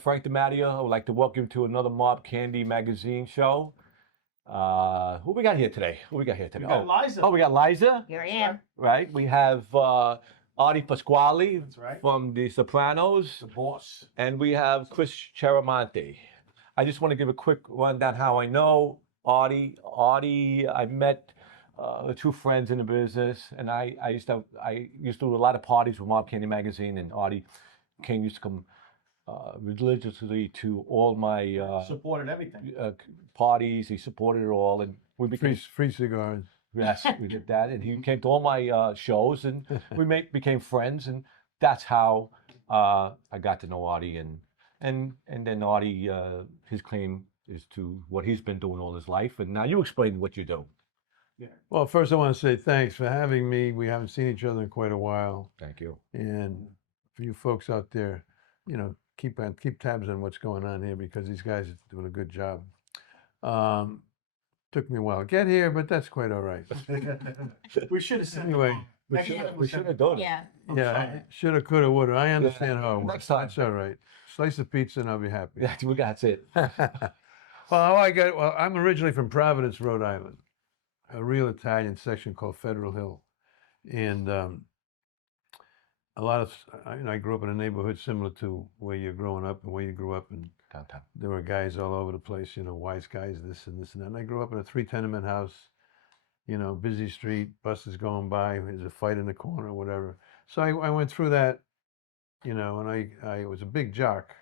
Frank DiMatteo. I would like to welcome you to another Mob Candy magazine show. Who we got here today? We got Liza. Oh, we got Liza. Here I am. Right. We have Artie Pasquale. That's right. From the Sopranos. The boss. And we have Chris Cheramonte. I just want to give a quick rundown how I know Artie. I met two friends in the business, and I used to do a lot of parties with Mob Candy magazine, and Artie used to come religiously to all my supported everything parties. He supported it all, and we became free cigars. Yes, we did that, and he came to all my shows, and we became friends, and that's how I got to know Artie, and then Artie, his claim is to what he's been doing all his life, and now you explain what you do. Yeah. Well, first I want to say thanks for having me. We haven't seen each other in quite a while. Thank you. And for you folks out there, keep tabs on what's going on here, because these guys are doing a good job. Took me a while to get here, but that's quite all right. We should have said anyway. We should have done it. Yeah. Yeah, shoulda, coulda, woulda. I understand how it works. Next time. That's all right. Slice of pizza and I'll be happy. Yeah, that's it. Well, I'm originally from Providence, Rhode Island, a real Italian section called Federal Hill, and I grew up in a neighborhood similar to where you're growing up and where you grew up, and Downtown. there were guys all over the place, wise guys, this and this and that. And I grew up in a 3-tenement house, busy street, buses going by, there's a fight in the corner or whatever. So I went through that, and I was a big jock.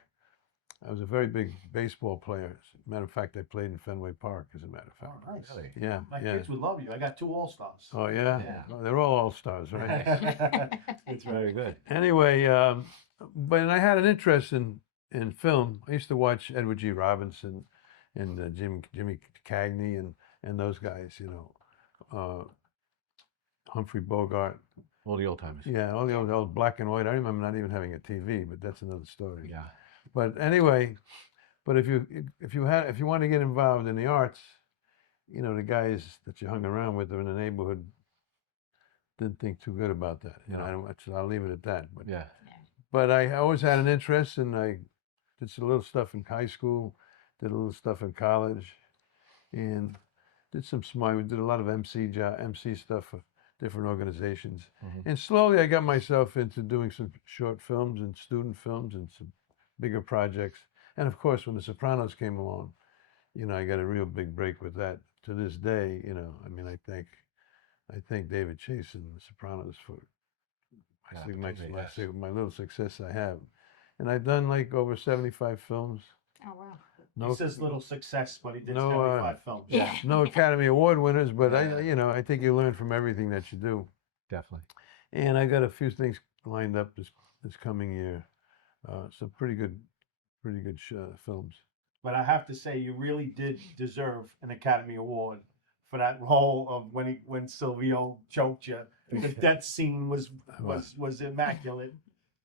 I was a very big baseball player. As a matter of fact, I played in Fenway Park, as a matter of fact. Oh, nice. Really? Yeah. My kids would love you. I got 2 All-Stars. Oh, yeah? Yeah. Oh, they're all All-Stars, right? It's very good. Anyway, but I had an interest in film. I used to watch Edward G. Robinson and Jimmy Cagney and those guys, Humphrey Bogart. All the old timers. Yeah, all the old black and white. I remember not even having a TV, but that's another story. Yeah. But anyway, if you want to get involved in the arts, the guys that you hung around with in the neighborhood didn't think too good about that. I'll leave it at that. But Yeah. But I always had an interest, and I did some little stuff in high school, did a little stuff in college, and we did a lot of MC stuff for different organizations. Mm-hmm. And slowly I got myself into doing some short films and student films and some bigger projects. And of course, when The Sopranos came along, I got a real big break with that. To this day, I thank David Chase and The Sopranos for my little success I have. And I've done like over 75 films. Oh, wow. He says little success, but he did 75 films. Yeah. No Academy Award winners, but I think you learn from everything that you do. Definitely. And I got a few things lined up this coming year. Some pretty good films. But I have to say, you really did deserve an Academy Award for that role of when Silvio choked you. The death scene was immaculate.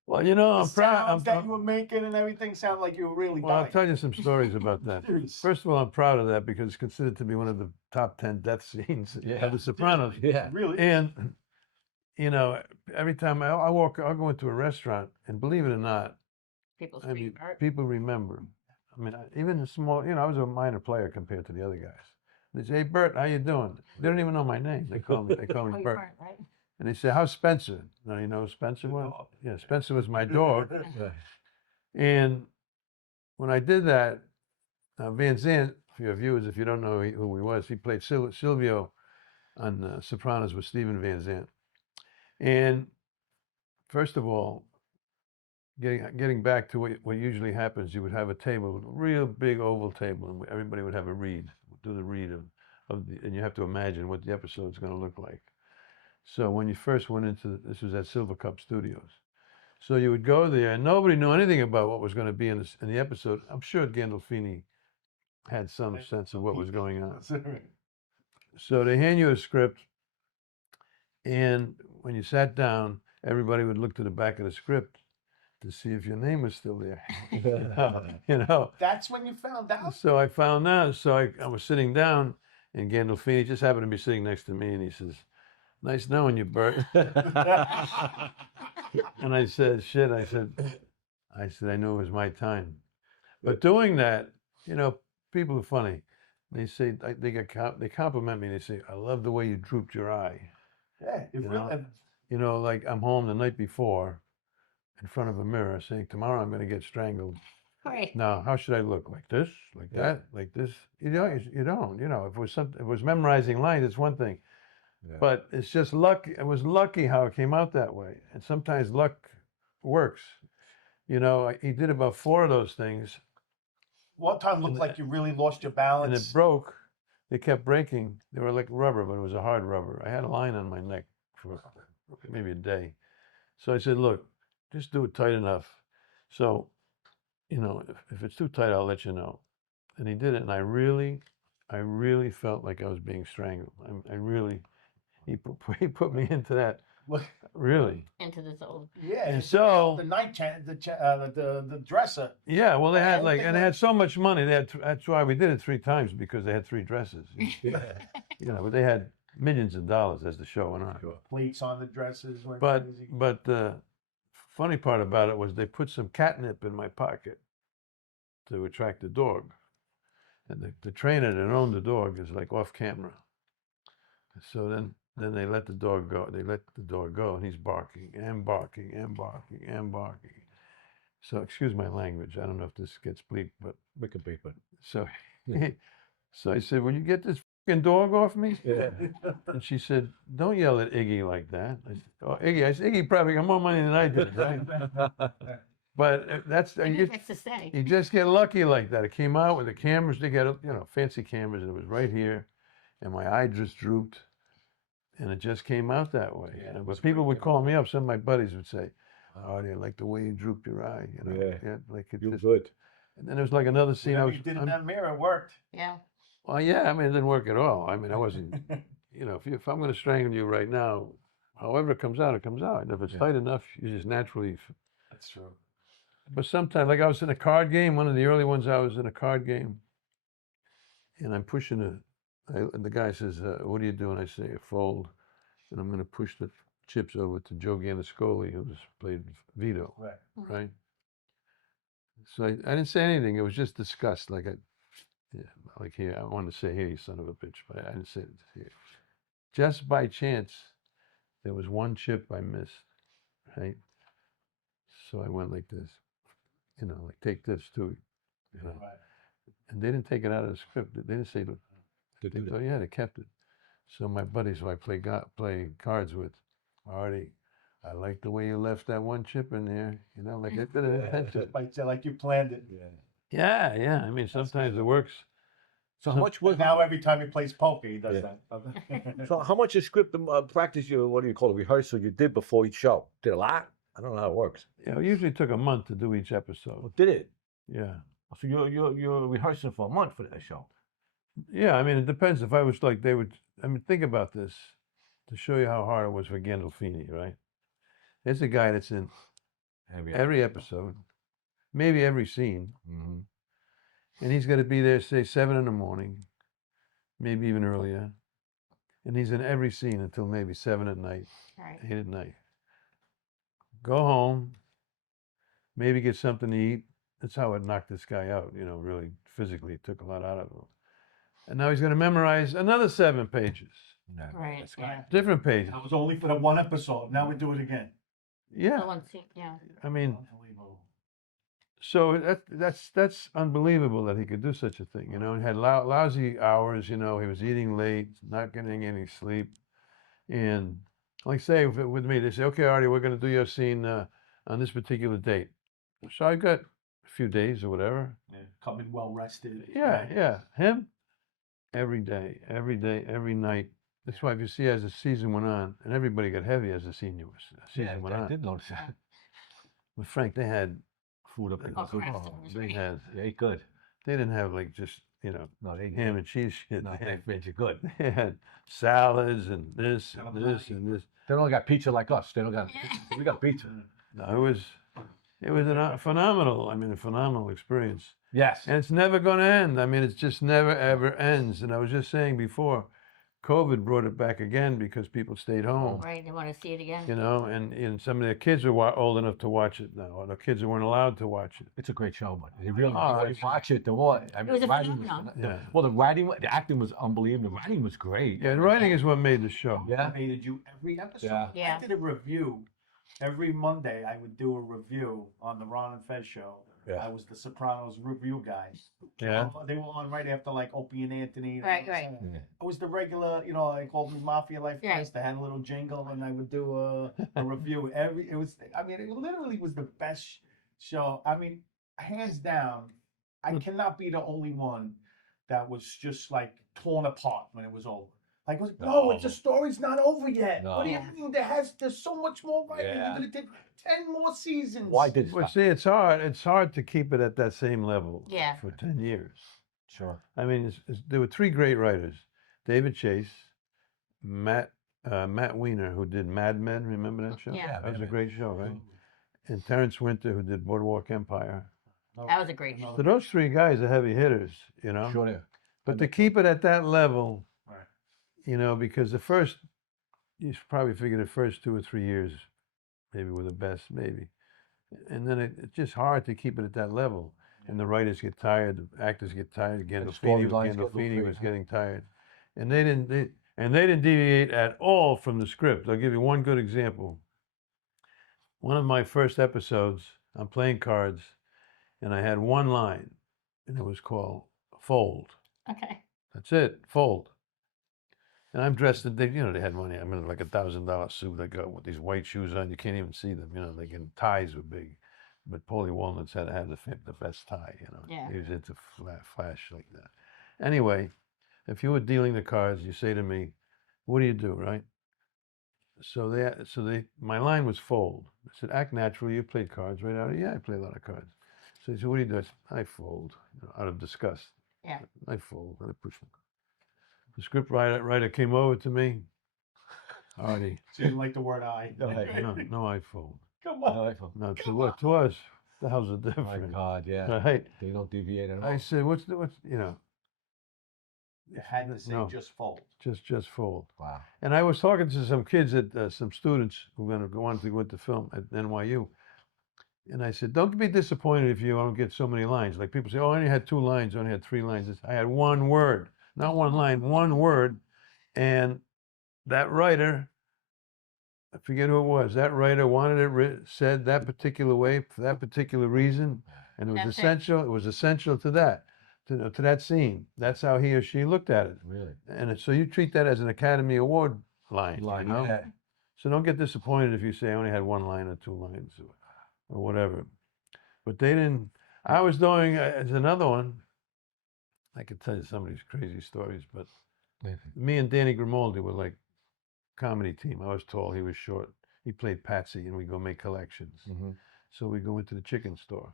Well, I'm proud. Sounds that you were making and everything sounded like you were really Well, I'll dying. tell you some stories about that. First of all, I'm proud of that because it's considered to be one of the top 10 death scenes of The Sopranos. Yeah. Really? And every time I'll go into a restaurant, and believe it or not, people remember. Even a small, I was a minor player compared to the other guys. They say, "Hey, Bert, how you doing?" They don't even know my name. They call me Bert. Right? And they say, "How's Spencer?" Now you know who Spencer was? Yeah, Spencer was my dog. And when I did that, Van Zandt, for your viewers, if you don't know who he was, he played Silvio on Sopranos with Steven Van Zandt. And first of all, getting back to what usually happens, you would have a table, a real big oval table, and everybody would have a read, do the read and you have to imagine what the episode's going to look like. So when you first went into this was at Silver Cup Studios. So you would go there, and nobody knew anything about what was going to be in the episode. I'm sure Gandolfini had some sense of what was going on. So they hand you a script, and when you sat down, everybody would look to the back of the script to see if your name was still there. That's when you found out? So I found out. So I was sitting down, and Gandolfini just happened to be sitting next to me, and he says, "Nice knowing you, Bert." And I said, "Shit." I said, "I knew it was my time." But doing that, people are funny. They say they compliment me. They say, "I love the way you drooped your eye." Yeah, it really. Like I'm home the night before, in front of a mirror, saying, "Tomorrow I'm going to get strangled." Right. Now, how should I look? Like this? Like Yeah. that? Like this? You don't. If it was memorizing lines, it's one thing. Yeah. But it's just luck. It was lucky how it came out that way. And sometimes luck works. He did about 4 of those things, One time looked like you really lost your and balance. it broke. They kept breaking. They were like rubber, but it was a hard rubber. I had a line on my neck for maybe a day. So I said, look, just do it tight enough. So, if it's too tight, I'll let you know. And he did it, and I really felt like I was being strangled. He put me into that. Look, Really? Into this old. yeah. And it's so the night the dresser. yeah, well, they had whole like, thing and they was- had so much money. That's why we did it 3 times, because they had 3 dresses. But they had millions of dollars as the show went on. Sure. Plates on the dresses. Went But crazy. the funny part about it was they put some catnip in my pocket to attract the dog, and the trainer that owned the dog is like off camera. So then they let the dog go. They let the dog go, and he's barking and barking and barking and barking. So excuse my language. I don't know if this gets bleep, but We can beat it. so so I said, "Will you get this fucking dog off me?" Yeah. And she said, "Don't yell at Iggy like that." I said, "Oh, Iggy." I said, "Iggy probably got more money than I did, right?" But that's I you think that's to say. just get lucky like that. It came out with the cameras. They got fancy cameras, and it was right here, and my eye just drooped, and it just came out that way. Yeah, it But was people would great. call me up. Some of my buddies would say, "Artie, I like the way you drooped your eye." Yeah. Like it You're just. good. And then there was like another scene. Whatever you did in that mirror, it worked. Yeah. Well, yeah. I mean, it didn't work at all. I mean, I wasn't. If I'm going to strangle you right now, however it comes out, it comes out. And if it's Yeah. tight enough, you just naturally. That's true. But sometimes, like I was in a card game, one of the early ones, I was in a card game, and I'm pushing and the guy says, "What are you doing?" I say, "A fold," and I'm going to push the chips over to Joe Ganascoli, who played Vito, Right. right? So I didn't say anything. It was just disgust, like here. I wanted to say, "Here, you son of a bitch," but I didn't say it here. Just by chance, there was one chip I missed, right? So I went like this, like take this too, Right. and they didn't take it out of the script. They didn't say, They did it. "Oh yeah," they kept it. So my buddies who I play cards with, Artie, I like the way you left that one chip in there. Like I did it intentionally. Like you planned it. Yeah. Yeah. I mean, sometimes it works. So how much was Now every time he plays poker, he does that. So how much is script practice what do you call it, rehearsal you did before each show? Did a lot? I don't know how it works. It usually took a month to do each episode. Well, did it? Yeah. So you're rehearsing for a month for that show. Yeah, I mean, it depends. If I was like, think about this to show you how hard it was for Gandolfini, right? There's a guy that's in every episode, maybe every scene, Mm-hmm. and he's going to be there, say, 7 in the morning, maybe even earlier, and he's in every scene until maybe 7 at night, Right. 8 at night. Go home, maybe get something to eat. That's how it knocked this guy out, really physically. It took a lot out of him. And now he's going to memorize another 7 pages, Right. Yeah. different pages. That was only for the one episode. Now we do it again. Yeah, The one scene, yeah. I mean, Unbelievable. so that's unbelievable that he could do such a thing. He had lousy hours. He was eating late, not getting any sleep, and like say with me, they say, "Okay, Artie, we're going to do your scene on this particular date." So I got a few days or whatever. Yeah. Come in well rested. Yeah. Him, every day, every night. That's why if you see as the season went on, and everybody got heavy as the season went I on. did notice that. With Frank, they had Food up in Oh, the food. crap. they had Yeah, ate good. they didn't have like just No, they ham and cheese shit. No, they made you good. They had salads and this and this and this. They don't got pizza like us. They don't got. We got pizza. No, it was a phenomenal experience, Yes. and it's never going to end. I mean, it just never ever ends. And I was just saying before, COVID brought it back again because people stayed home. Right, they want to see it again. You know, and some of their kids are old enough to watch it now. Or the kids weren't allowed to watch it. It's a great show, but they really Oh, you it's- watch it. The what? I mean, was a the writing phenomenon. Yeah. well, the acting was unbelievable. The writing was great. Yeah, the writing is what made the show. Yeah. I made you every episode. Yeah. Yeah. I did a review every Monday. I would do a review on the Ron and Fez show. Yeah. I was the Sopranos review guy. Yeah. They were on right after like Opie and Anthony. Right, right. Yeah. I was the regular, you know, they called me Mafia Life Right. Fest. They had a little jingle, and I would do a review every. It was, I mean, it literally was the best show. I mean, hands down, I cannot be the only one that was just like torn apart when it was over. Like, no, the story's not over yet. No. What do you mean? There's so much more writing. Yeah. You're gonna take 10 more seasons. Why did it Well, stop? see, it's hard. It's hard to keep it at that same level. Yeah. For 10 years. Sure. I mean, there were three great writers: David Chase, Matt Weiner, who did Mad Men. Remember that show? Yeah. That was a great show, right? And Terrence Winter, who did Boardwalk Empire. That was a great show. So those three guys are heavy hitters, you know. Sure. Yeah. But to keep it at that level, Right. you know, because you should probably figure the first 2 or 3 years, maybe were the best, maybe. And then it's just hard to keep it at that level. And the writers get tired, the actors get tired. storylines get Gandolfini was crazy. getting tired. And they didn't deviate at all from the script. I'll give you one good example. One of my first episodes, I'm playing cards, and I had one line, and it was called Fold. Okay. That's it, fold. And I'm dressed in, they had money. I'm in like $1,000 suit. I got with these white shoes on. You can't even see them. You know, ties were big. But Paulie Walnuts had to have the best tie, you know. Yeah. He was into flash like that. Anyway, if you were dealing the cards, you say to me, what do you do, right? So my line was fold. I said, act natural. You played cards, right? Yeah, I play a lot of cards. So he said, what do you do? I said, I fold, out of disgust. Yeah. I fold. I push them. The script writer came over to me. Artie, So you didn't like the word I. no, I fold. Come on. No, to us, the hell's the Oh my difference? God, yeah. Right. They don't deviate at all. I said, what's You had to say No. just fold. just fold. Wow. And I was talking to some kids some students who were going to go on to go into film at NYU. And I said, don't be disappointed if you don't get so many lines. Like people say, oh, I only had 2 lines, I only had 3 lines. I had 1 word, not 1 line, 1 word. And that writer, I forget who it was, that writer wanted it said that particular way for that particular reason. And it was That's it. essential. It was essential to that, to that scene. That's how he or she looked at it. Really? And so you treat that as an Academy Award line, you know? Yeah. So don't get disappointed if you say I only had 1 line or 2 lines or whatever. But they didn't. I was doing as another one. I could tell you some of these crazy stories, but me and Danny Grimaldi were like comedy team. I was tall, he was short. He played Patsy, and we go make collections. Mm-hmm. So we go into the chicken store.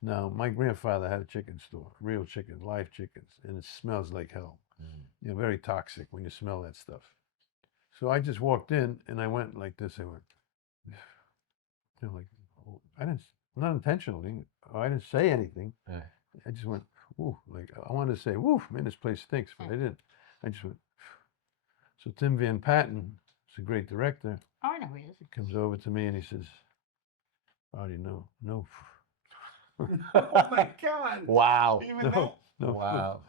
Now, my grandfather had a chicken store, real chicken, live chickens, and it smells like hell. You know, very toxic when you smell that stuff. So I just walked in and I went like this. I went, like, oh, I didn't, not intentionally. I didn't say anything. Yeah. I just went, ooh, like I wanted to say, woof, man, this place stinks, but I didn't. I just went. So Tim Van Patten, who's a great director, Oh, I know who he is. comes over to me and he says, Artie, no. Oh my God. Wow. Even that? No. Wow.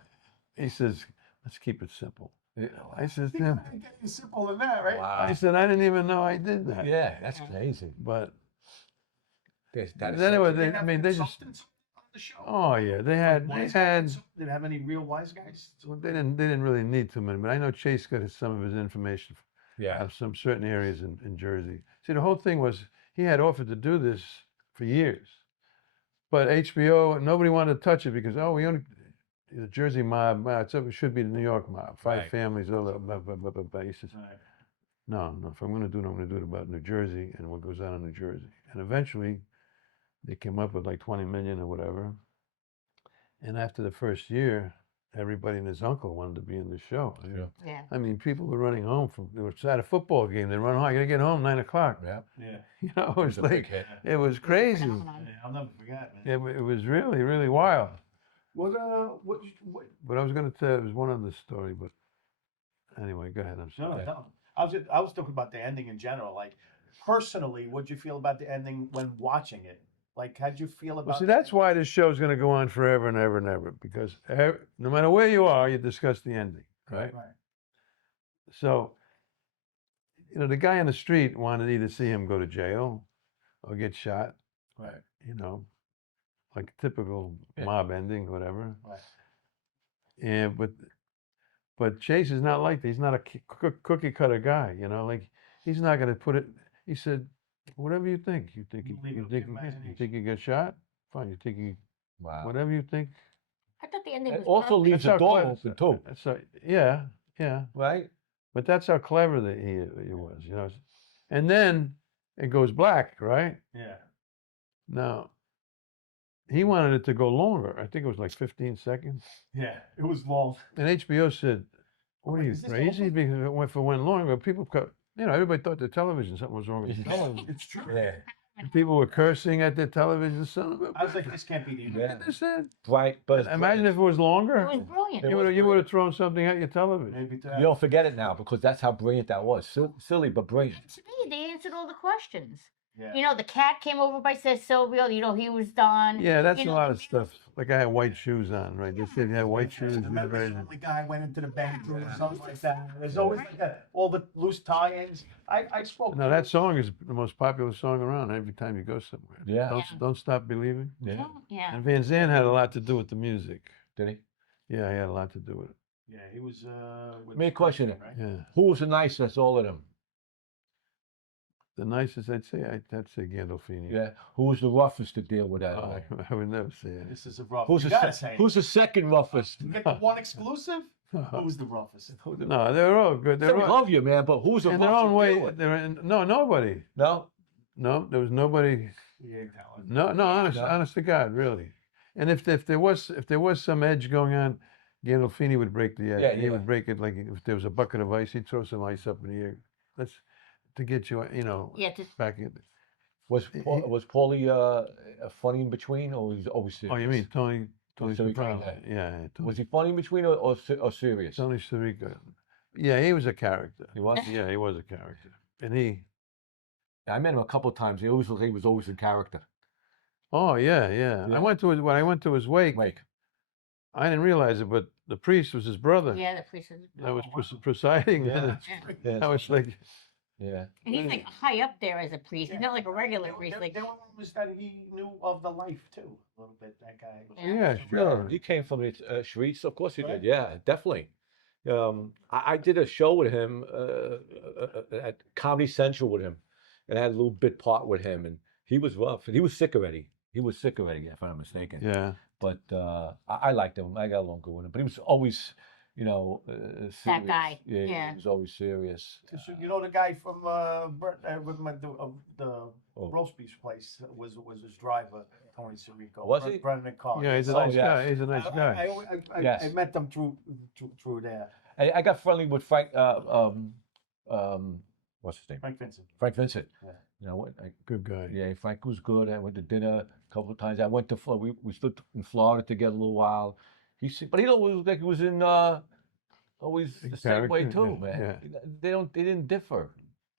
He says, let's keep it simple. Yeah. I said, You Tim, couldn't get any simple than that, right? Wow. I said, I didn't even know I did that. Yeah, that's crazy. But That is anyway, Did they have just, consultants on the show? oh yeah, they had, Did they have any real wise guys? well, they didn't really need too many, but I know Chase got some of his information yeah. out of some certain areas in Jersey. See, the whole thing was, he had offered to do this for years, but HBO, nobody wanted to touch it because, oh, we only, the Jersey mob, it should be the New York mob, 5 Right. families, all that, blah, blah, blah, blah, blah. He says, no, if I'm going to do it, I'm going to do it about New Jersey and what goes on in New Jersey. And eventually, they came up with like 20 million or whatever. And after the first year, everybody and his uncle wanted to be in the show. Yeah. Yeah. I mean, people were running home they were at a football game. They run home. I got to get home 9 o'clock. Yeah. Yeah. You know, it was a big like, hit. it was crazy. Phenomenon. Yeah, I'll never forget, man. It was really, really wild. What But I was going to tell, it was one other story, but anyway, go ahead. I'm No, sorry. no. I was talking about the ending in general. Like, personally, what'd you feel about the ending when watching it? Like, how'd you feel about? Well, see, that's why this show is going to go on forever and ever and ever, because no matter where you are, you discuss the ending, right? Right. So, you know, the guy on the street wanted to either see him go to jail or get shot, Right. you know, like a typical Yeah. mob ending, whatever. Right. And but Chase is not like that. He's not a cookie cutter guy, you know. Like he's not going to put it. He said, "Whatever you think. You think Leave you it to think your imagination. you think you get shot? Fine. You think you Wow. whatever you think." I thought the ending It was also perfect. leaves the how door clever- open too, That's yeah, yeah. right? But that's how clever that he was, you know. And then it goes black, right? Yeah. Now he wanted it to go longer. I think it was like 15 seconds. Yeah. It was long. And HBO said, "What are Like, you is this crazy?" over? Because if it went longer, people cut. You know, everybody thought the television something was wrong with the Yeah. television. It's true. Yeah. And people were cursing at their television. Son of a I was like, this can't be the end. Yeah. This is- Bright, but it's Imagine brilliant. if it was longer. It was brilliant. It You was would have brilliant. thrown something at your television. Maybe to You don't forget it now because that's how brilliant that was. Silly but brilliant. And to me, they answered all the questions. Yeah. You know, the cat came over by said Silvio. You know, he was done. Yeah, that's You a know, lot of stuff. Like I had white shoes on, right? They said you had white shoes. And remember, and the guy went into the bathroom or something like that. There's always like all the loose tie-ins. I spoke. Now to- that song is the most popular song around every time you go somewhere. Yeah. Don't stop believing. Yeah. Yeah. And Van Zandt had a lot to do with the music. Did he? Yeah, he had a lot to do with it. Yeah, he was. With Main question. right? Yeah. Who was the nicest? All of them. The nicest I'd say Gandolfini. Yeah. Who was the roughest to deal with that? Oh, all? I would never say it. This is a rough. Who's you the gotta say. who's the second roughest? You get the one exclusive. Who's the roughest? No, they're all good. They They're all, love you, man, but who's the in roughest? their own to way. deal with? No, nobody. No. No, there was nobody. He ain't talented. No, honest, No. honest to God, really. And if there was some edge going on, Gandolfini would break the edge. Yeah, He yeah. would break it like if there was a bucket of ice, he'd throw some ice up in the air. That's to get you, you know, Yeah. To, back in. Was Paulie funny in between, or was he always serious? Oh, you mean Tony Sirico, Soprano? yeah. Yeah, Tony, Was he funny in between or serious? Tony Sirico. Yeah, he was a character. He was. Yeah, he was a character, and he. I met him a couple of times. He was always in character. Oh yeah. Yeah. I went to his wake. Wake. I didn't realize it, but the priest was his brother. yeah, the priest was. I was presiding. Yeah. Yeah. I was like, Yeah. And he's like high up there as a priest. He's not like a regular priest. There, Like, there were rumors that he knew of the life too, a little bit. That guy. Was Yeah. yeah, sure. He came from the streets, of course he Right. did. Yeah, definitely. I did a show with him at Comedy Central with him, and I had a little bit part with him, and he was rough, and he was sick already. If I'm not mistaken. Yeah. But I liked him. I got along good with him. But he was always, serious. That guy, Yeah, yeah. he was always serious. So you know the guy from with the Oh. roast beef place was his driver, Tony Sirico. Was he? Brendan Carr. Yeah, he's a Oh, nice yes. guy. He's a nice guy. Yes. I met them through there. I got friendly with Frank. What's his name? Frank Vincent. Frank Vincent. Yeah. You know what? Good guy. Yeah, Frank was good. I went to dinner a couple of times. I went to we stood in Florida together a little while. But he always like he was in always the same way Character, too, yeah, man. They didn't differ.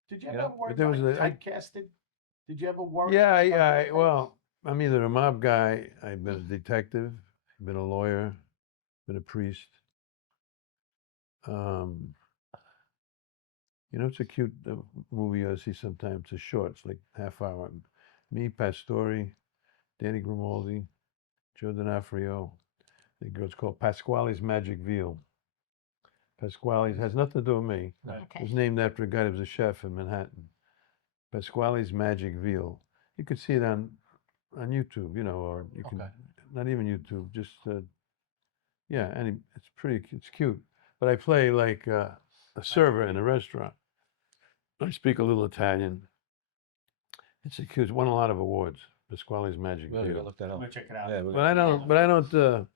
Did you You ever know, work there was like typecasted? Did you ever work? Yeah, well, I'm either a mob guy, I've been a detective, I've been a lawyer, been a priest. It's a cute movie I see sometimes. It's a short, it's like half hour. Me, Pastori, Danny Grimaldi, Joe D'Onofrio. The girl's called Pasquale's Magic Veal. Pasquale's has nothing to do with me. It okay. was named after a guy that was a chef in Manhattan. Pasquale's Magic Veal. You could see it on YouTube, or you can Okay. not even YouTube, just and it's cute. But I play like a server in a restaurant. I speak a little Italian. It's cute. It's won a lot of awards. Pasquale's Magic Really, Veal. look that I'm up. gonna check it out. Yeah, But I don't.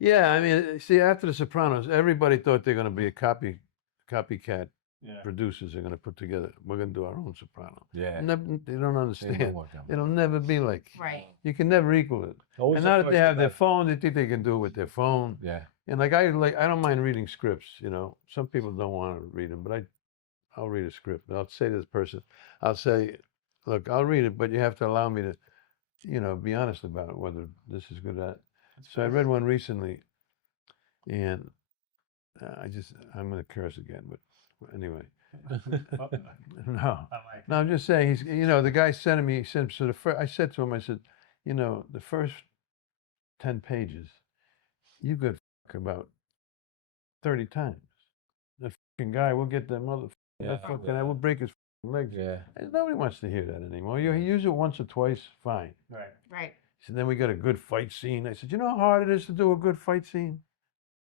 Yeah, I mean, see, after The Sopranos, everybody thought they're going to be a copycat Yeah. producers are going to put together. We're going to do our own Soprano. yeah. They don't They don't understand. work out. It'll never be like. Right. You can never equal it. Always And the now that they first have their time. phone, they think they can do it with their phone. Yeah. And like I don't mind reading scripts. You know, some people don't want to read them, but I'll read a script. I'll say to this person, I'll say, look, I'll read it, but you have to allow me to, you know, be honest about it, whether this is good or not. So I read one recently, and I'm going to curse again, but anyway. No, no, I'm just saying, you know, the guy sent me, I said to him, I said, you know, the first 10 pages, you could fuck about 30 times. The fucking guy will get that I will break his legs. Yeah. And nobody wants to hear that anymore. You use it once or twice, fine. Right. So then we got a good fight scene. I said, you know how hard it is to do a good fight scene?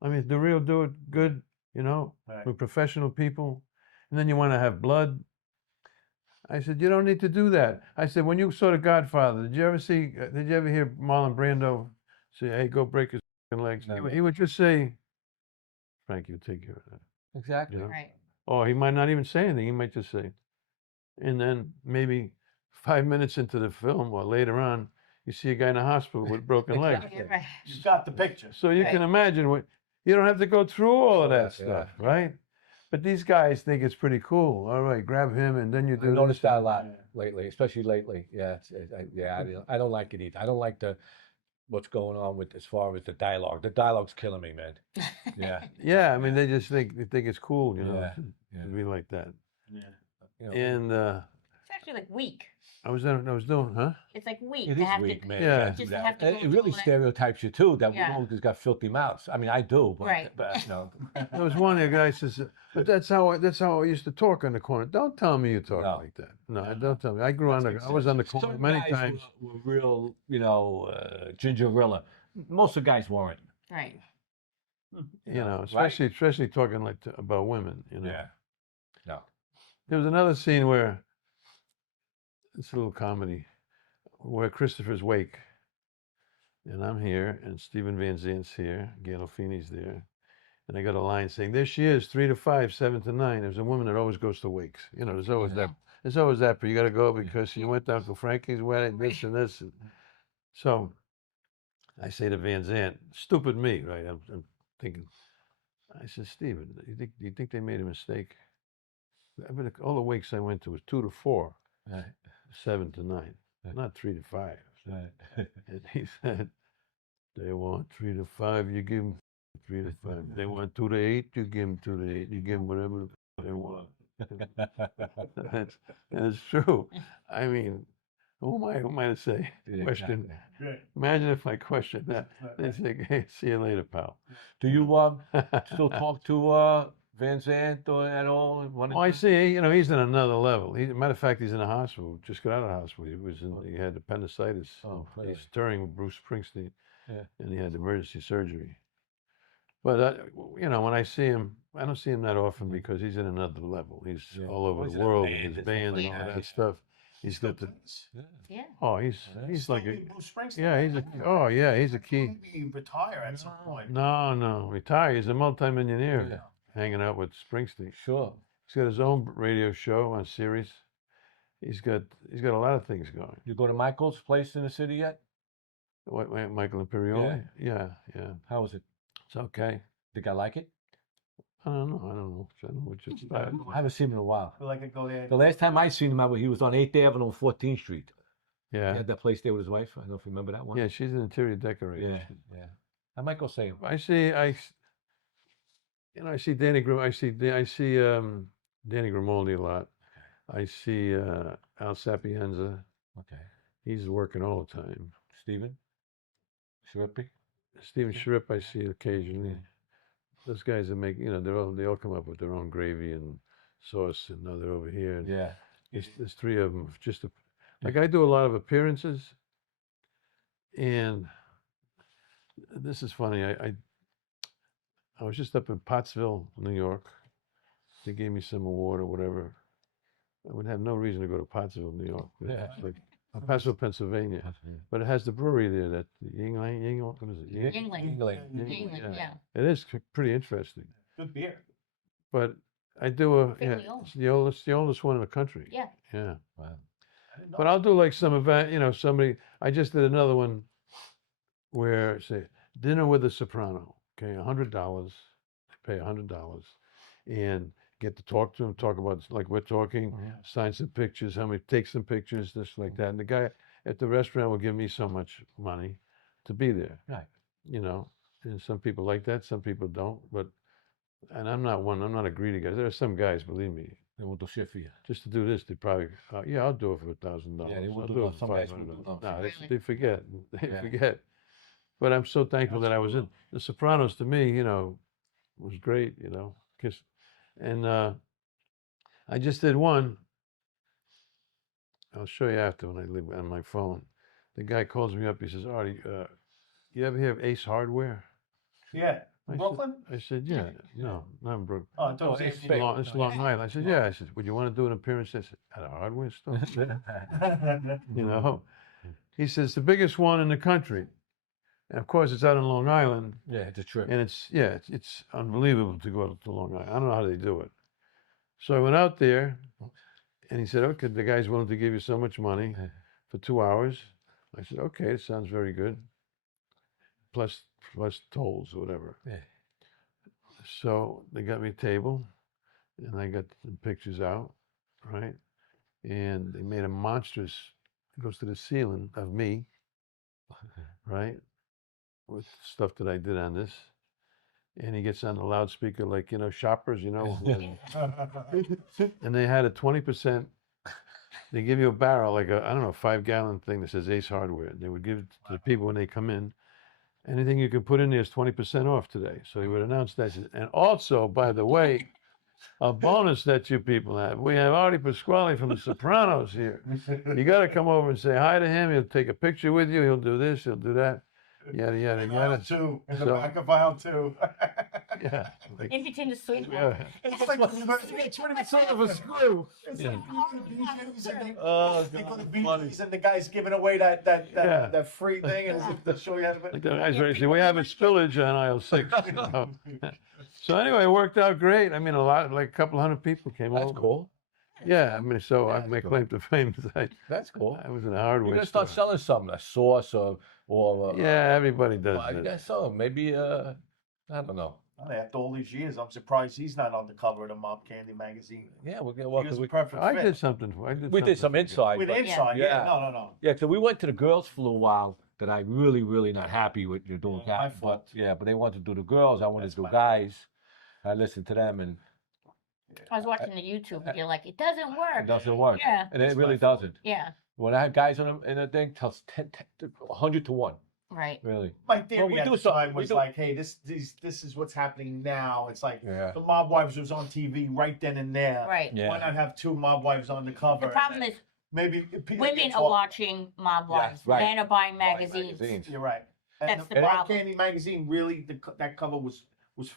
I mean, the real do it good, you know, with professional people. And then you want to have blood. I said, you don't need to do that. I said, when you saw The Godfather, did you ever hear Marlon Brando say, hey, go break his legs? No. He would just say, Frank, you take care of that. Exactly. You know? Right. Or he might not even say anything. He might just say. And then maybe 5 minutes into the film or later on, you see a guy in the hospital with broken legs. Yeah, right. You got the picture. So you can imagine you don't have to go through all of that stuff, right? But these guys think it's pretty cool. All right, grab him, and then you do. I noticed that a lot lately, especially lately. Yeah, I don't like it either. I don't like what's going on with as far as the dialogue. The dialogue's killing me, man. Yeah. Yeah, I mean, they think it's cool, you know, Yeah. to be like that. Yeah. You know, And It's actually like weak. I was doing, huh? It's like weak. it to is have weak, to, man. Yeah. to do Just to that. have to And go it through really all that. stereotypes you too. That Yeah. woman has got filthy mouths. I mean, I do, but, Right. but you know. There was one guy says, but that's how I used to talk on the corner. Don't tell me you talk No. like that. No, don't tell me. I was on the corner Some many guys times. were real, you know, gingerella. Most of the guys weren't. Right. You know, right? especially talking like about women. You know. Yeah. No. There was another scene where it's a little comedy where Christopher's wake, and I'm here, and Stephen Van Zant's here, Gandolfini's there, and I got a line saying, "There she is, 3 to 5, 7 to 9." There's a woman that always goes to wakes. You know, there's always that. There's always that, but you got to go because she went to Uncle Frankie's wedding, this and this. And so I say to Van Zant, "Stupid me, right?" I'm thinking. I said, "Stephen, do you think they made a mistake?" All the wakes I went to was 2 to 4. Right. 7 to 9, not 3 to 5. Right. And he said, they want 3 to 5, you give them 3 to 5. They want 2 to 8, you give them 2 to 8. You give them whatever they want. That's true. I mean, who am I to say? Yeah, Question. Right. Imagine if I question that. They say, hey, see you later, pal. Do you still talk to Van Zant or at all? Oh, I see. You know, he's in another level. Matter of fact, he's in a hospital. Just got out of the hospital. He had appendicitis. Oh, really? He's touring with Bruce Springsteen, Yeah. and he had emergency surgery. But you know, when I see him, I don't see him that often because he's in another level. He's all over He's the in a world band with his and band and stuff all like that that. stuff. He's got the Yeah. he's like a Bruce Springsteen. he's a key. Maybe retire at some point. No, retire. He's a multimillionaire, Yeah. hanging out with Springsteen. Sure. He's got his own radio show on Sirius. He's got a lot of things going. You go to Michael's place in the city yet? What, Michael Imperioli? Yeah. How was it? It's okay. Did I like it? I don't know. I don't know what you expect. I haven't seen him in a while. Feel like I go there. The last time I seen him, he was on 8th Avenue and 14th Street. He Yeah. had that place there with his wife. I don't know if you remember that one. Yeah, she's an interior decorator. Yeah. I might go see him. I see Danny Grimaldi a lot. I see Al Sapienza. Okay. He's working all the time. Steven? Shrippy? Stephen Schripp I see occasionally. Those guys that make, they all come up with their own gravy and sauce, and now they're over here. And Yeah. there's 3 of them. Like I do a lot of appearances, and this is funny. I was just up in Pottsville, New York. They gave me some award or whatever. I would have no reason to go to Pottsville, New York. Yeah. It's like Pottsville, Pennsylvania. But it has the brewery there, that Yingling, what is it? Yingling. Yingling, yeah. It is pretty interesting. Good beer. But I do Family owned. it's the oldest one in the country. Yeah. Yeah. Wow. I didn't know But I'll do like some event, I just did another one where, say, dinner with a soprano. okay, $100, pay $100, and get to talk to him, talk about like we're talking, sign some pictures, take some pictures, this like that. And the guy at the restaurant will give me so much money to be there. Right. You know, and some people like that, some people don't. But and I'm not a greedy guy. There are some guys, believe me, They will do shit for you. just to do this, they probably, yeah, I'll do it for $1,000. Yeah, they will I'll do do that. it for Some guys will do $500. that. No, Really? they forget. They Yeah. forget. But I'm so thankful That's that I was in cool. The Sopranos. To me, you know, was great. You know, and I just did one. I'll show you after when I leave on my phone. The guy calls me up. He says, "Artie, you ever hear of Ace Hardware?" Yeah. I Brooklyn? Said, I said, "Yeah, no, not in Brooklyn. Oh, I thought No, you it's said fake. It's Long Island." I said, "Yeah." I said, "Would you want to do an appearance?" I said, "At a hardware store?" You know. He says, "The biggest one in the country." And of course, it's out on Long Island. Yeah, it's a trip. And it's unbelievable to go to Long Island. I don't know how they do it. So I went out there, and he said, "Okay, the guy's willing to give you so much money for 2 hours." I said, "Okay, it sounds very good. Plus tolls or whatever." Yeah. So they got me a table, and I got the pictures out, right? And they made a monstrous. It goes to the ceiling of me, right, with stuff that I did on this. And he gets on the loudspeaker like, you know, shoppers, you know. And they had a 20%, they give you a barrel, like I don't know, 5-gallon thing that says Ace Hardware. They would give it to the people when they come in. Anything you can put in there is 20% off today. So he would announce that. And also, by the way, a bonus that you people have. We have Artie Pasquale from The Sopranos here. You got to come over and say hi to him. He'll take a picture with you. He'll do this. He'll do that. Yada, yada, In yada. aisle 2. In the So- back of aisle 2. Yeah. Like, In between the sweet. yeah. It's like It's really sort of a screw. It's Yeah. like you go to BJ's and Oh, they go to God, funny. BJ's and the guy's giving away that Yeah. that free thing and to show you how to. Like the guys ready to say, we have a spillage on aisle 6. You know? So anyway, it worked out great. I mean, like a couple hundred people came That's over. cool. Yeah, I mean, so Yeah, I that's my cool. claim to fame is That's cool. I was in a You're hardware gonna store. start selling something, a sauce or Yeah, everybody does I that. guess so. Maybe I don't know. After all these years, I'm surprised he's not on the cover of the Mob Candy magazine. Yeah, we're gonna He work. was a We, perfect I fit. did something. we did some inside. With but- inside, Yeah. yeah. No. Yeah, so we went to the girls for a while that I really not happy with you doing Yeah, my that. But fault. yeah, but they wanted to do the girls. I wanted That's to do my fault. guys. I listened to them and I was watching the YouTube video, like it doesn't it work. doesn't work. Yeah, And it That's really my fault. doesn't. yeah, When I had guys in the thing, tells 100 to 1. right. Really. My theory we at do the some- time we was do- like, hey, this is what's happening now. It's like Yeah. the Mob Wives was on TV right then and there. Right. Yeah. Why not have 2 Mob Wives on the cover? The problem is maybe people women get are talk- watching Mob Wives. right. Men are buying magazines. You're right. And That's the Mob problem. Candy magazine really that cover was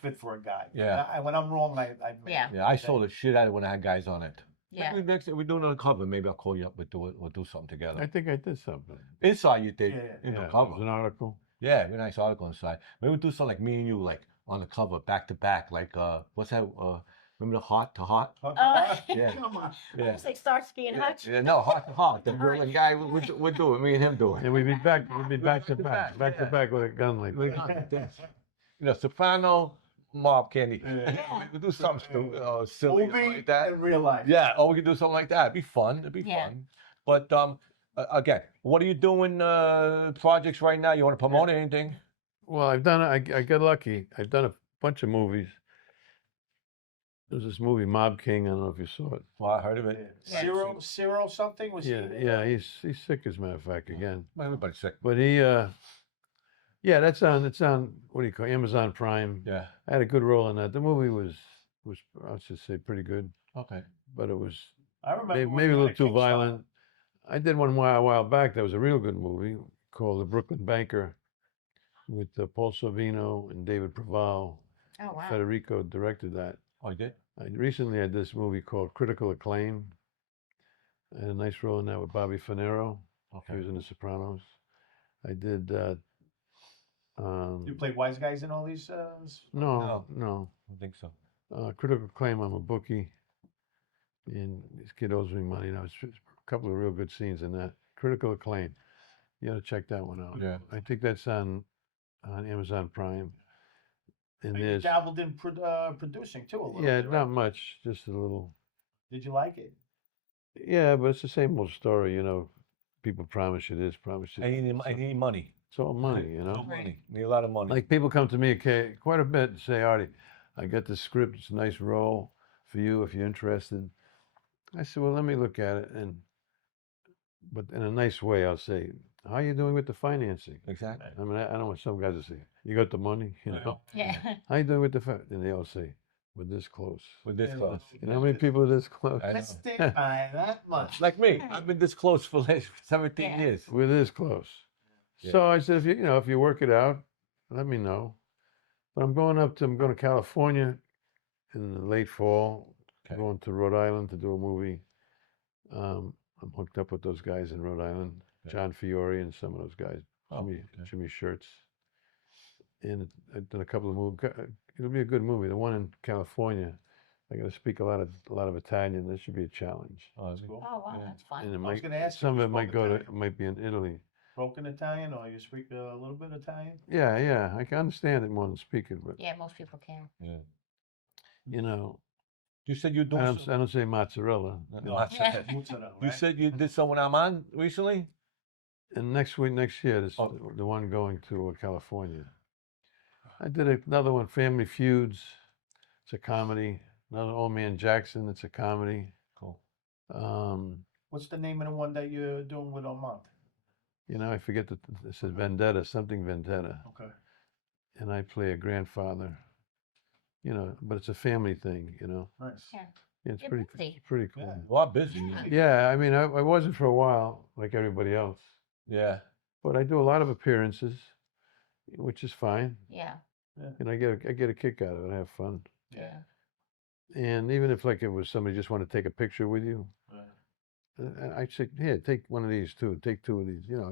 fit for a guy. Yeah. And when I'm wrong, I Yeah. Yeah, I sold the shit out of it when I had guys on it. Yeah. Maybe next we're doing it on cover. Maybe I'll call you up. We'll do something together. I think I did something. Inside you did. Yeah, In Yeah, the it cover. was an article. Yeah, very nice article inside. Maybe we'll do something like me and you, like on the cover, back to back, like what's that? Remember the Heart to Heart? Yeah. Come on. Yeah. It's like Starsky and Hutch. Yeah, no, Heart to Heart. The girl and guy we'll do it. Me and him do And it. we'd be back to back, back to yeah. back with a gun like Like that. this. You know, Soprano, Mob Candy. Yeah. We'll do something silly Movie like that. in real life. Yeah, or we could do something like that. It'd be fun. It'd be Yeah. fun. But again, what are you doing? Projects right now? You want to promote anything? Well, I've done. I got lucky. I've done a bunch of movies. There's this movie, Mob King. I don't know if you saw it. Well, I heard of it. Cyril something was Yeah, he? yeah. He's sick as a matter of fact again. Well, everybody's sick. But he, yeah, that's on. It's on. What do you call it? Amazon Prime. Yeah. I had a good role in that. The movie was I'll just say pretty good, Okay. but it was I remember maybe, when maybe a you little had too Kickstarter. violent. I did one a while back. That was a real good movie called The Brooklyn Banker, with Paul Sorvino and David Proval. Oh wow. Federico directed that. Oh, you did? I recently had this movie called Critical Acclaim. I had a nice role in that with Bobby Finero. He Okay. was in The Sopranos. I did. You played wise guys in all these. No. I don't think so. Critical Acclaim. I'm a bookie, and this kid owes me money. Now, it's a couple of real good scenes in that. Critical Acclaim. You got to check that one out. Yeah. I think that's on Amazon Prime. And You there's dabbled in producing too a little yeah, bit, not right? much, just a little. Did you like it? Yeah, but it's the same old story, People promise you this, promise you I that. need, I need money. It's all money, No Right. money. Need a lot of money. Like people come to me quite a bit and say, Artie, I got this script. It's a nice role for you if you're interested. I said, well, let me look at it, but in a nice way, I'll say, how are you doing with the financing? Exactly. I mean, I don't want some guys to say, you got the money, Yeah. How you doing with the and they all say, we're this close. We're this Yeah. close. You know how many people are this close? I know. Let's stick by that much. Like me, I've been this close for like 17 Yeah. years. We're this close. Yeah. So I said, if you work it out, let me know. But I'm going to California in the late fall. Okay. Going to Rhode Island to do a movie. I'm hooked up with those guys in Rhode Island, Okay. John Fiore and some of those guys, Oh, okay. Jimmy Shirts. And I've done a couple of movies. It'll be a good movie. The one in California, I got to speak a lot of Italian. This should be a challenge. Oh, is it? Cool. Oh, wow, Yeah. that's fun. And it I was might, gonna ask you some if of you it might spoke Italian. it might be in Italy. Broken Italian, or you speak a little bit Italian? Yeah, I can understand it more than speak it, but Yeah, most people can. Yeah. you know, You said you're I doing don't say mozzarella. No, some. mozzarella, You right? said you did someone Aman recently? And next year, this Oh. the one going to California. I did another one, Family Feuds. It's a comedy. Another Old Man Jackson. It's a comedy. Cool. What's the name of the one that you're doing with Armand? I forget it says Vendetta, something Vendetta, Okay. and I play a grandfather. But it's a family thing. Nice. Yeah. Yeah, it's You're pretty, busy. it's pretty cool. Yeah. A lot busy. Yeah, I mean, I wasn't for a while, like everybody else, Yeah. but I do a lot of appearances, which is fine. Yeah. And I get a kick out of it. I have fun. Yeah. And even if like it was somebody just want to take a picture with you, Right. I'd say, here, take one of these too. Take two of these. Yeah.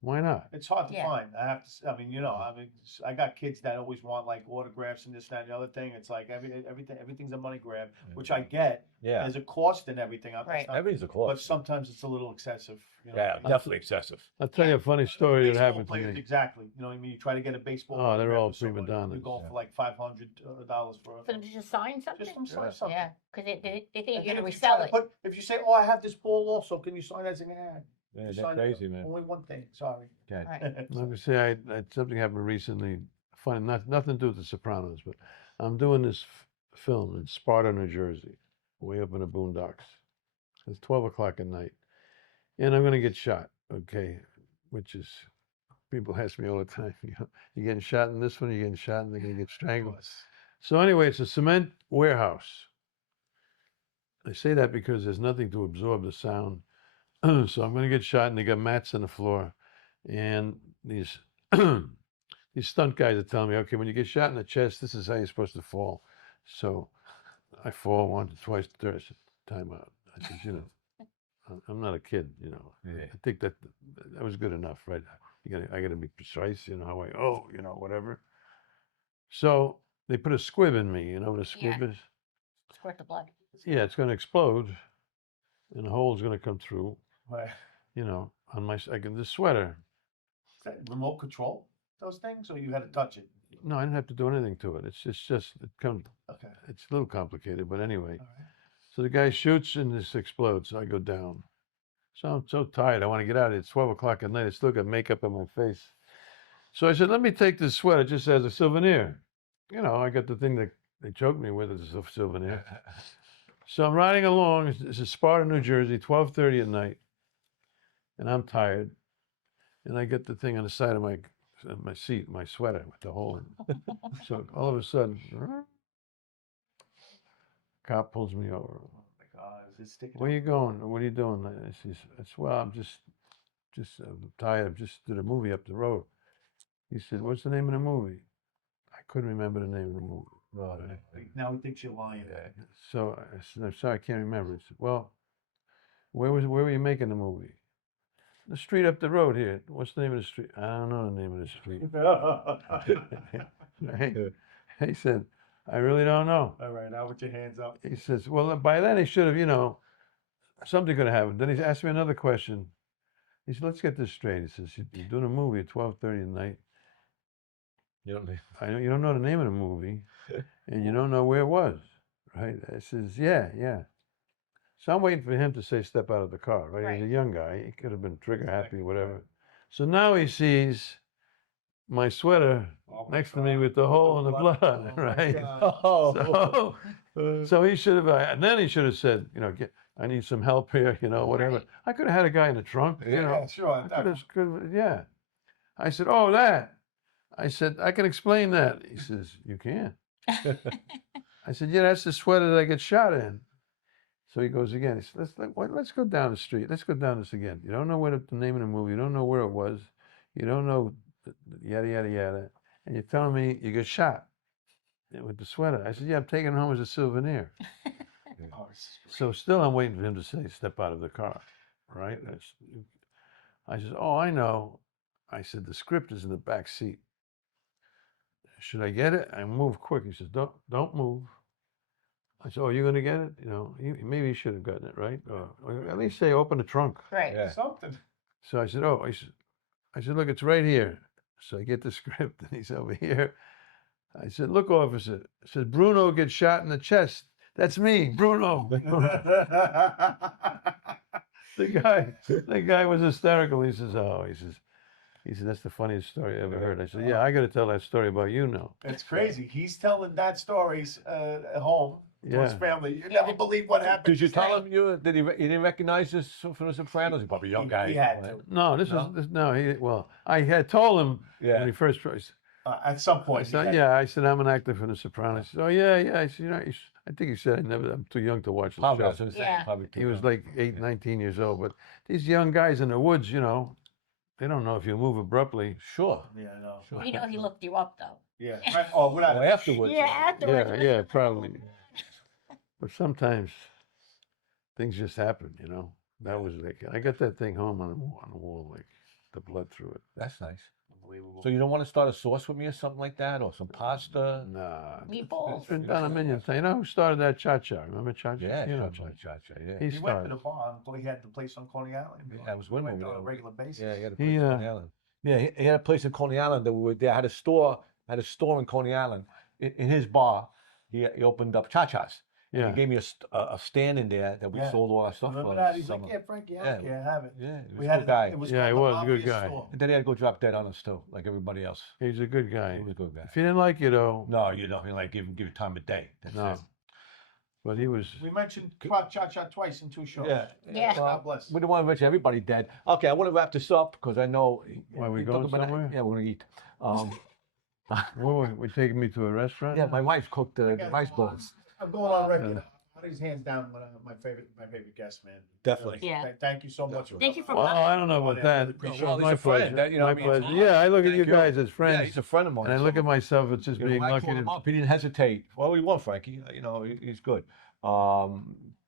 Why not? It's hard to Yeah. find. I have to. I mean, I got kids that always want like autographs and this, that, and the other thing. It's like everything's a money grab, which I get. Yeah. There's a cost and everything. It's Right. not- Everything's a but cost. sometimes it's a little excessive. Yeah, definitely excessive. I'll tell you a funny story that Baseball happened to players, me. exactly. You know what I mean? You try to get a baseball. Oh, they're autograph all for someone, prima donnas. You go Yeah. for like $500 for For them to just sign something? just some sign something. Yeah, because they think And you're then going to if you try resell to it. put- if you say, "Oh, I have this ball also, can you sign that?" Yeah, You that's sign crazy, man. Only one thing. Sorry. Okay. Right. Like I say, something happened recently. Funny, nothing to do with the Sopranos, but I'm doing this film in Sparta, New Jersey, way up in the boondocks. It's 12 o'clock at night, and I'm going to get shot. Okay, which is people ask me all the time. You getting shot in this one? You getting shot, and they're going to get strangled. So anyway, it's a cement warehouse. I say that because there's nothing to absorb the sound. So I'm going to get shot, and they got mats on the floor, and these these stunt guys are telling me, okay, when you get shot in the chest, this is how you're supposed to fall. So I fall once, twice, third time out. I said, I'm not a kid, Yeah. I think that was good enough, right? I got to be precise, how whatever. So they put a squib in me, you know what a squib is? Squirt the blood. Yeah, it's going to explode, and a hole's going to come through, Right. on I get this sweater. Is that remote control? Those things, or you had to touch it? No, I didn't have to do anything to it. It's just it comes. Okay. It's a little complicated, but anyway. All right. So the guy shoots and this explodes. So I go down. So I'm so tired. I want to get out. It's 12 o'clock at night. I still got makeup on my face. So I said, let me take this sweater just as a souvenir. I got the thing that they choked me with as a souvenir. So I'm riding along. This is Sparta, New Jersey, 12:30 at night. And I'm tired. And I get the thing on the side of my seat, my sweater with the hole in it. So all of a sudden, cop pulls me over. Oh my God, is it sticking? Where you going? What are you doing? I says, well, I'm just tired. I just did a movie up the road. He said, what's the name of the movie? I couldn't remember the name of the movie. No, Now he thinks you're lying. So I said, I'm sorry, I can't remember. He said, well, where were you making the movie? The street up the road here. What's the name of the street? I don't know the name of the street. He said, I really don't know. All right, now with your hands up. He says, well, by then he should have, something could have happened. Then he asked me another question. He said, let's get this straight. He says, you're doing a movie at 12:30 at night. You don't need. You don't know the name of the movie, and you don't know where it was, right? I says, yeah. So I'm waiting for him to say, step out of the car, right? He's a young guy. He could have been trigger happy, whatever. So now he sees my sweater next to me with the hole in the blood, right? Oh. So he should have, and then he should have said, I need some help here, whatever. Right. I could have had a guy in the trunk, Yeah, sure. yeah. I said, oh, that. I said, I can explain that. He says, you can. I said, yeah, that's the sweater that I get shot in. So he goes again. He said, let's go down the street. Let's go down this again. You don't know what the name of the movie. You don't know where it was. You don't know yada, yada, yada. And you're telling me you got shot with the sweater. I said, yeah, I'm taking it home as a souvenir. So still I'm waiting for him to say, step out of the car, right? I said, oh, I know. I said, the script is in the back seat. Should I get it? I move quick. He says, don't move. I said, oh, you're going to get it? Maybe you should have gotten it, right? Or at least say, open the trunk. Right. Yeah. Something. So I said, I said, look, it's right here. So I get the script and he's over here. I said, look, officer. I said, Bruno gets shot in the chest. That's me, Bruno. The guy was hysterical. He says, he said, that's the funniest story I ever heard. I said, yeah, I got to tell that story about you now. It's crazy. He's telling that stories at home to his Yeah. family. You never believe what happened. Did you today. tell him you didn't recognize this from The Sopranos? He's probably a young guy. He had to. No, I had told him Yeah. when he first tried. At some I point. said, he had- yeah, I said, I'm an actor for The Sopranos. He said, oh, yeah. I said, I think he said, I'm too young to watch the Probably. I show. was gonna say, Yeah. probably too He was young. like 19 years old. But these young guys in the woods, they don't know if you move abruptly. Sure. Yeah, no. Sure. We know he looked you up though. Yeah. Right. Oh, without Well, afterwards. Yeah, afterwards. Yeah, probably. But sometimes things just happen, That was like, I got that thing home on the wall, like the blood through it. That's nice. Unbelievable. So you don't want to start a sauce with me or something like that, or some pasta? Nah. Meatballs. It's been done a million times. You know who started that cha-cha? Remember cha-cha? Yeah, You know cha-cha, yeah. He He went to started. the bar. He had the place on Coney Island. Yeah, I was with He him went over on a there. regular basis. Yeah, he had a He, place in Coney Island. Yeah, he had a place in Coney Island that we were there. Had a store in Coney Island. In his bar, he opened up cha-chas. Yeah. He gave me a stand in there that we Yeah. sold all our stuff Remember for. that? He's summer. like, yeah, Frankie, I Yeah. don't care, have it. Yeah, he was We a had good guy. It was Yeah, he called the was a good Mafia guy. Store. And then he had to go drop dead on us too, like everybody else. He's a good guy. He was a good guy. If he didn't like you, though, No, you don't. You like give him time of day. That's no. it. But he was. We mentioned Cha-Cha twice in 2 shows. Yeah. Yeah. God bless. We don't want to mention everybody dead. Okay, I want to wrap this up because I know. Why, we you going talk about- somewhere? Yeah, we're gonna eat. We're taking me to a restaurant? Yeah, my wife cooked the got rice it. bowls. I'm going on record. Artie's hands down one of my favorite guests, man. Definitely. Really. Yeah. Thank you so much. Thank you for Well, coming. I don't know about that. Appreciate Well, it. he's My a friend, pleasure. that, you know My what I mean? pleasure. Yeah, I look at Thank you guys as Yeah, friends. he's a friend of mine. And I look at myself as just You know, being when I lucky called him to. up, he didn't hesitate. Well, we want Frankie. You know, he's good.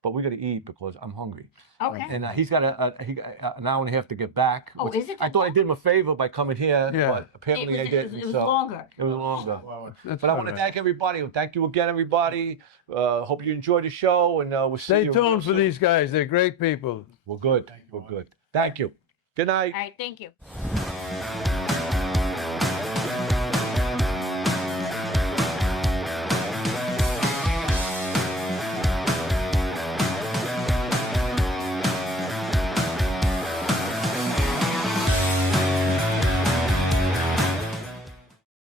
But we got to eat because I'm hungry. Okay. And he's got an hour and a half to get back. Oh, which is it I thought I did him a favor by coming here, Yeah. but apparently I didn't. It was so longer. It was longer. Well, That's But I all want to right. thank everybody. Thank you again, everybody. Hope you enjoyed the show, and we'll see Stay you. tuned for soon. these guys. They're great people. We're good. We're good. Thank you. Good night. All right. Thank you.